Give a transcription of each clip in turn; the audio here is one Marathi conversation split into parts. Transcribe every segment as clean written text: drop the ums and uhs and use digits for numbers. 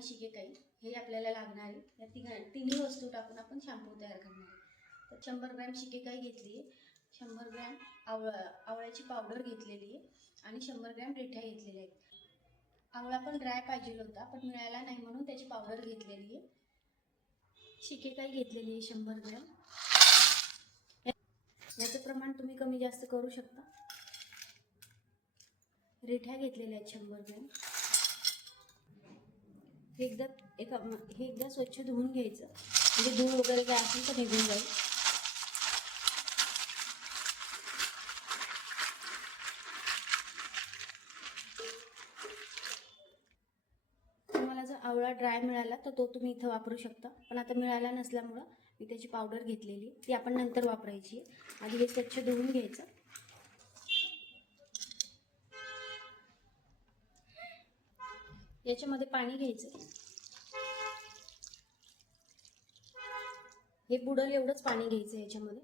आणि शिकेकाई हे आपल्याला लागणार आहे. या तिन्ही वस्तू टाकून आपण शॅम्पू तयार करणार आहे. तर 100 ग्रॅम शिकेकाई घेतली आहे, 100 ग्रॅम आवळ्याची पावडर घेतलेली आहे आणि 100 ग्रॅम रिठ्या घेतलेल्या आहेत. आवळा पण ड्राय पाहिजे होता पण मिळाला नाही म्हणून त्याची पावडर घेतलेली आहे. शिकेकाई घेतलेली आहे 100 ग्रॅम. याचं प्रमाण तुम्ही कमी जास्त करू शकता. रिठ्या घेतलेल्या आहेत 100 ग्रॅम. हे एकदा स्वच्छ धुवून घ्यायचं, म्हणजे धूळ वगैरे काय असेल तर निघून जाईल. तुम्हाला जर आवळा ड्राय मिळाला तर तो तुम्ही इथं वापरू शकता, पण आता मिळाला नसल्यामुळं मी त्याची पावडर घेतलेली, ती आपण नंतर वापरायची. आधी हे स्वच्छ धुवून घ्यायचं. याच्यामध्ये पाणी घ्यायचं. हे बुडेल एवढंच पाणी घ्यायचं याच्यामध्ये.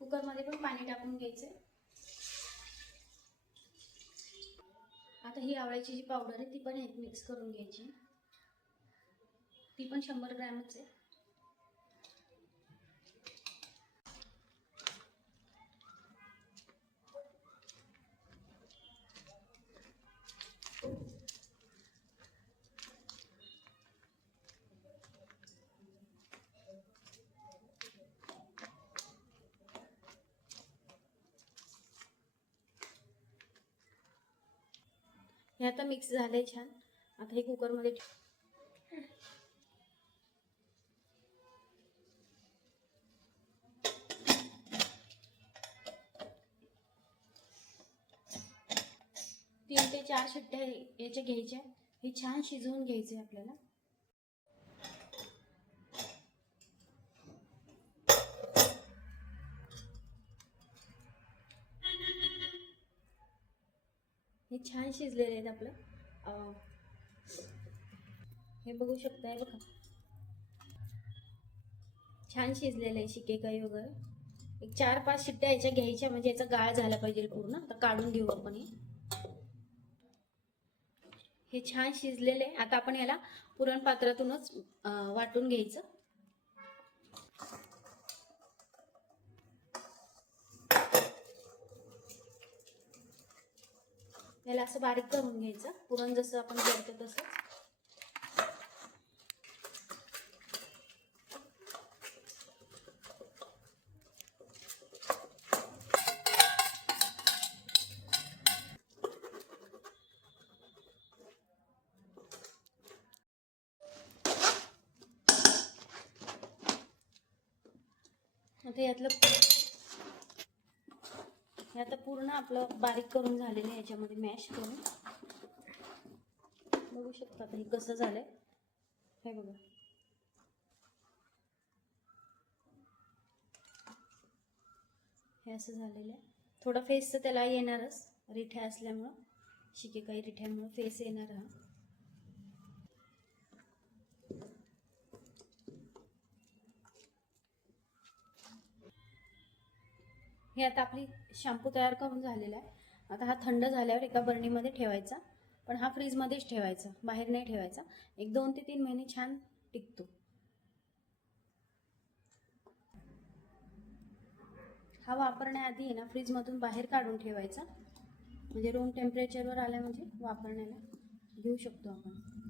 कुकरमध्ये पण पाणी टाकून घ्यायचं. आता ही आवळ्याची जी पावडर आहे ती पण ह्यात मिक्स करून घ्यायची. ती पण 100 ग्रॅमच आहे. हे आता मिक्स झालंय छान. आता हे कुकरमध्ये 3 ते 4 शिट्ट्या याच्या घ्यायच्या. हे छान शिजवून घ्यायचे आपल्याला. हे छान शिजलेले आहेत आपलं. हे बघू शकताय बघा, छान शिजलेलं आहे शिकेकाई वगैरे. एक 4-5 शिट्ट्या याच्या घ्यायच्या, म्हणजे याचा गाळ झाला पाहिजे पूर्ण. आता काढून घेऊ आपण हे छान शिजलेले. आता आपण याला पुरण पात्रातूनच वाटून घ्यायचं. याला असं बारीक करून घ्यायचं, पुरण जसं आपण करतो तसं. आता हे आता पूर्ण आपलं बारीक करून झालेलं आहे, याच्यामध्ये मॅश करून बघू शकता. आता हे कसं झालंय हे बघा. हे असं झालेलं आहे. थोडा फेस तर त्याला येणारच, रिठ्या असल्यामुळं, शिकेकाई रिठ्यामुळं फेस येणार हा. हे आता आपली शॅम्पू तयार करून झालेला आहे. आता हा थंड झाल्यावर एका बरणीमध्ये ठेवायचा, पण हा फ्रीजमध्येच ठेवायचा, बाहेर नाही ठेवायचा. एक 2 ते 3 महिने छान टिकतो. हा वापरण्याआधी आहे ना फ्रीजमधून बाहेर काढून ठेवायचा, म्हणजे रूम टेम्परेचरवर आल्या म्हणजे वापरण्याला घेऊ शकतो आपण.